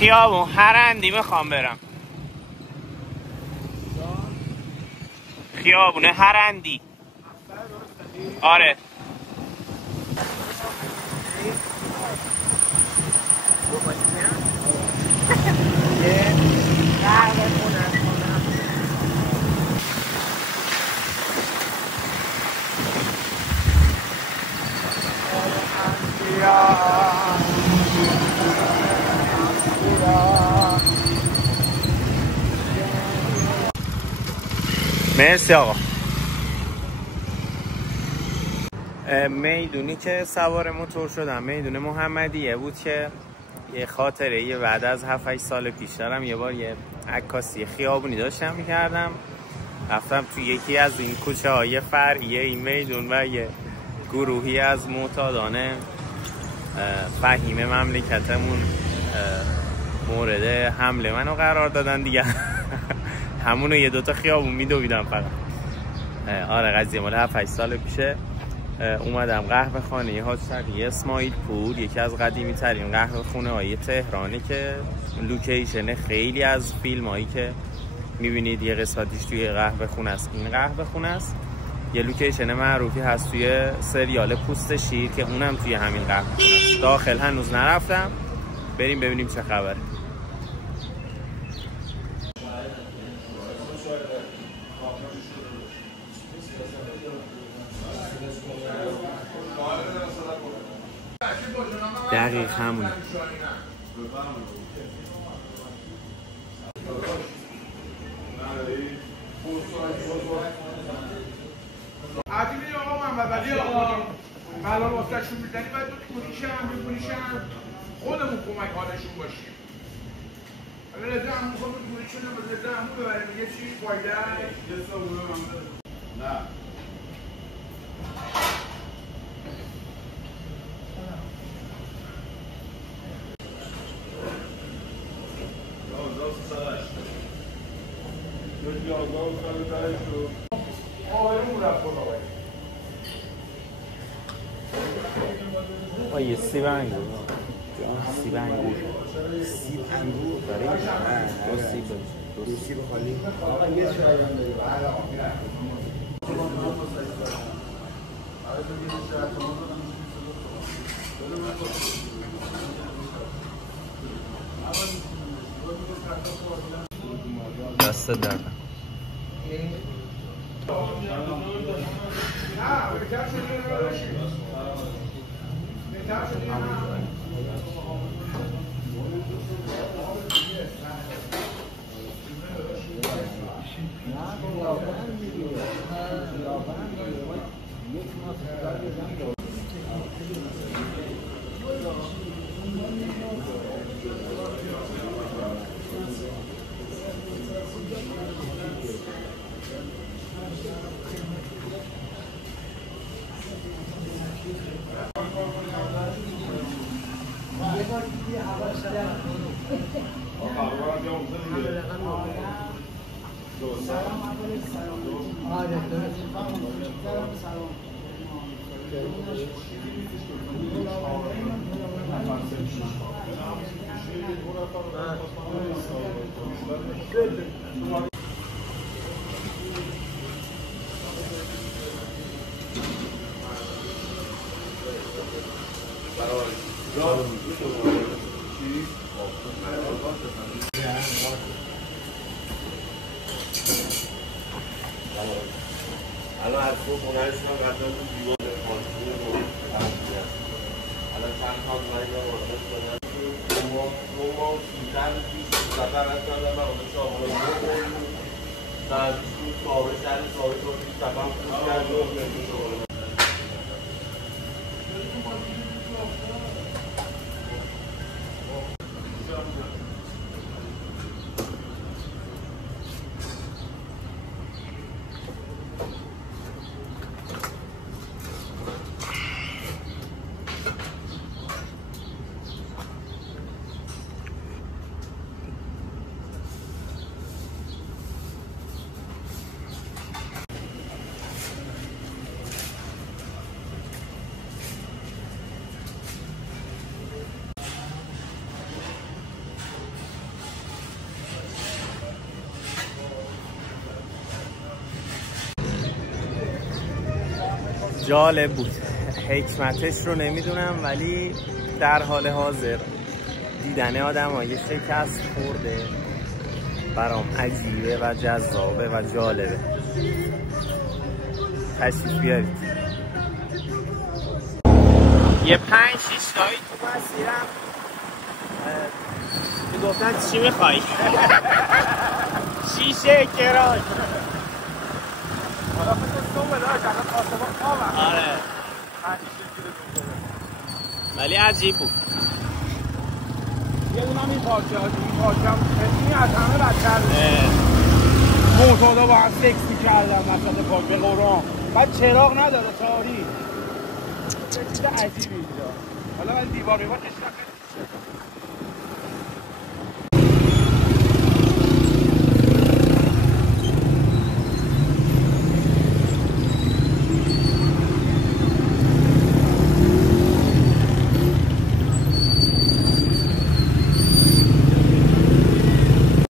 خیابون هرندی میخوام برم. خیابون هرندی. آره مرسی آقا. میدونی که سوار موتور شدم میدون محمدیه بود که یه خاطره یه بعد از 7-8 سال پیش دارم یه بار یه عکاسی خیابونی داشتم میکردم، رفتم تو یکی از این کوچه های فرعیه این میدون و یه گروهی از معتادان فهیم مملکتمون مورد حمله منو قرار دادن دیگه. همونو یه دوتا خیابون میدویدم فقط. آره قضیه مال 7-8 سال پیشه. اومدم قهوه خانه حاج تقی اسماعیل پور، یکی از قدیمی ترین قهوه خونه های تهرانه که لوکیشن خیلی از فیلم هایی که میبینید یه قسمتیش توی قهوه خونه است این قهوه خونه است. یه لوکیشن معروفی هست توی سریال پوست شیر که اونم توی همین قهوه خونه است. داخل هنوز نرفتم، بریم ببینیم چه خبره. دقیق همونه. عدیمی آقا محمد علی آقا الان واسه شون میزنی باید بکنیشم خودمون کمک حالشون باشیم. حالا لذا همون خود بکنیشون هم لذا همون ببریم یه چیز فایده یه سابونه من نه یه سیب انگور سیب انگور سیب انگور برای دو سیب خالی آقا یه شایان داری دست دردم. الان از صبح خونه هستم قدم تو دیوار خانسون رو الان چند کار باید واسه کنم دو ماه سیزن پیش سفر هستم و آنه شاهران رو بردیم در صاحب سر صاحب رو پیش سفر خوش کرد و شاهران جالب بود. حکمتش رو نمیدونم ولی در حال حاضر دیدن آدم های شکست خورده برام عجیبه و جذابه و جالبه. تشریف بیارید. یه 5-6 تایی تو مسیرم میگفتن چی میخوایی؟ شیشه کراش. حالا فکر تو بداش الان پاسبان خوابم. آره ولی عجیب بود. یه دونم این پارچه ها این پارچه هم این از همه بدتر معتادا با هم سکس میکردن مثلا پاک به قرآن. بعد چراغ نداره تاریک. چه چیز عجیبی اینجا. حالا من دیوار کشیدم